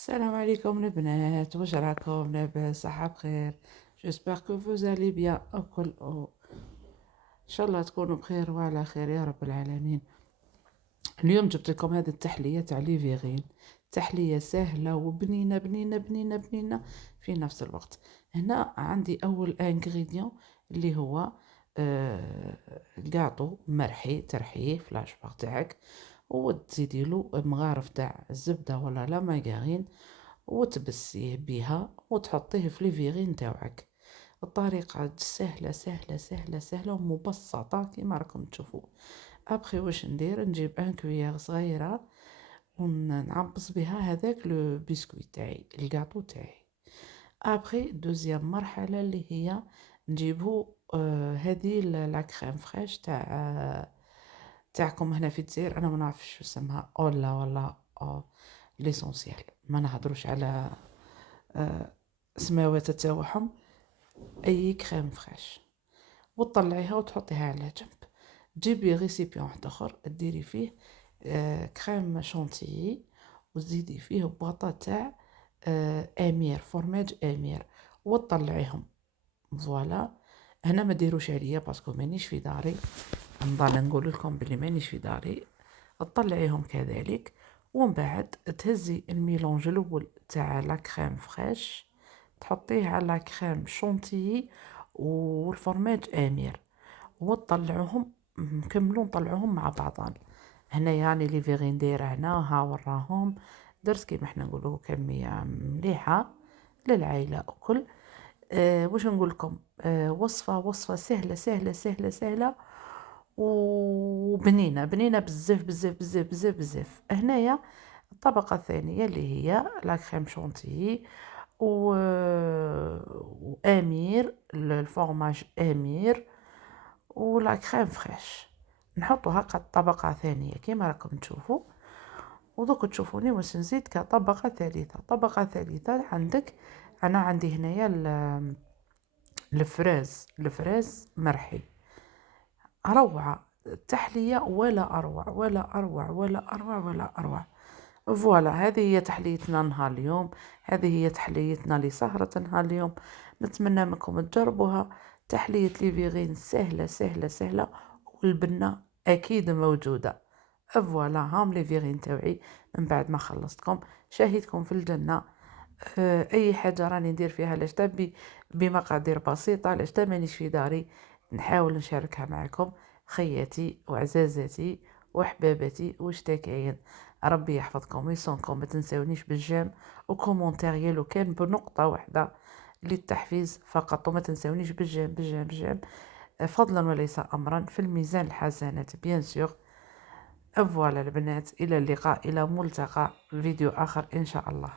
السلام عليكم البنات، واش راكم لاباس صحة بخير؟ جيسبر كو فوز الي بيان الكل ان شاء الله تكونوا بخير وعلى خير يا رب العالمين. اليوم جبت لكم هذه التحلية تاع ليفيغين، تحلية سهلة وبنينة بنينة بنينة بنينة في نفس الوقت. هنا عندي اول انغريديون اللي هو الكاطو مرحي ترحيه في لاشباغ تاعك، وتزيدي له مغارف تاع الزبدة ولا لا ماغارين وتبسيه بيها وتحطيه في ليفيغين تاوعك. الطريقة سهلة سهلة سهلة سهلة ومبسطة كيما راكم تشوفوا. ابخي واش ندير، نجيب ان كويير صغيرة ونعبص بها هذاك لو بسكويت تاعي الكاطو تاعي. ابخي دوزيام مرحلة اللي هي نجيبو هذه لا كريم فريش تاعكم هنا في الجزائر، انا ما نعرفش شو اسمها اولا ولا ليسونسيال، ما نهضروش على سماوات تاوعهم. اي كريم فريش وتطلعيها وتحطيها على جنب. تجيبي ريسيبيون واحد اخر ديري فيه كريم شونتيي وتزيدي فيه بواطه تاع امير فرماج امير وتطلعيهم. فوالا، هنا ما ديروش عليا باسكو مانيش في داري، نضل نقول لكم بلي مانيش في داري. تطلعيهم كذلك ومن بعد تهزي الميلونج الاول تاع لا كريم فريش تحطيه على لا كريم شونتيي والفرماج امير وتطلعوهم نكملوا نطلعوهم مع بعضان. هنا يعني لي فيغين دايره هنا ها وراهم، درت كيما حنا نقولوا كميه مليحه للعائله الكل. واش نقول لكم، وصفه سهله سهله سهله سهله وبنينه بنينه بزاف بزاف بزاف بزاف بزاف. هنايا الطبقه الثانيه اللي هي لا كريم شونتيي وامير الفرماج امير ولا كريم فريش نحطوا هكا الطبقه ثانيه كيما راكم تشوفوا. ودوك تشوفوني واش نزيد كطبقه ثالثه. طبقه ثالثه عندك، انا عندي هنايا الفراز مرحي، روعه تحليه ولا اروع ولا اروع ولا اروع ولا اروع. فوالا، هذه هي تحليتنا نهار اليوم، هذه هي تحليتنا لسهرة نهار اليوم. نتمنى منكم تجربوها. تحلية ليفيغين سهلة سهلة سهلة والبنة أكيد موجودة. فوالا، هام ليفيغين تاوعي من بعد ما خلصتكم شاهدكم في الجنة. أي حاجة راني ندير فيها لاشتا بمقادير بسيطة، لاشتا مانيش في داري نحاول نشاركها معكم. خياتي وعزازاتي وحبابتي واشتكاين، ربي يحفظكم ويصونكم. ما تنسونيش بالجيم وكومونتير لو كان بنقطة واحدة للتحفيز فقط، وما تنسونيش بالجيم بالجيم بالجيم، فضلا وليس أمرا في الميزان الحسنات بيان سور. فوالا البنات، إلى اللقاء، إلى ملتقى فيديو آخر إن شاء الله.